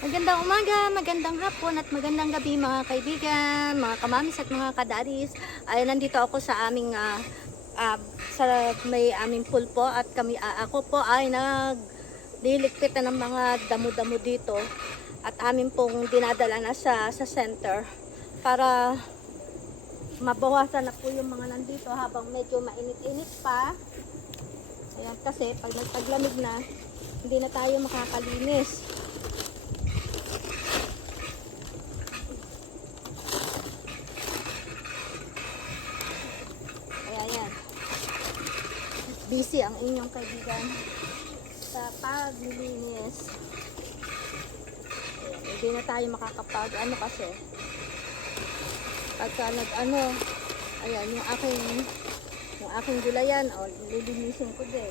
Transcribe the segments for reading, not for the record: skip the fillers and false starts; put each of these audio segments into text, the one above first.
Magandang umaga, magandang hapon at magandang gabi mga kaibigan, mga kamamis at mga kadaris. Ay nandito ako sa aming sa may aming pool po at ako po ay nagliligpit na ng mga damo-damo dito at amin pong dinadala na sa center para mabawasan na po yung mga nandito habang medyo mainit-init pa. Ayan, kasi pag nagtaglamig na, hindi na tayo makakalinis. Busy ang inyong kaibigan sa paglilinis. Hindi na tayo makakapag kasi pagka ayan yung aking gulayan lilinisin ko din.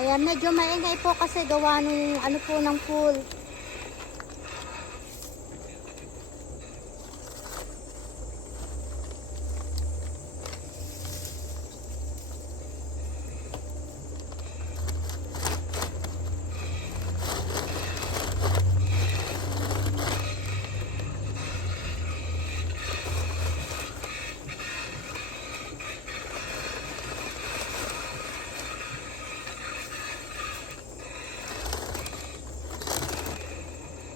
Ayan, medyo maingay po kasi gawa nung po ng pool.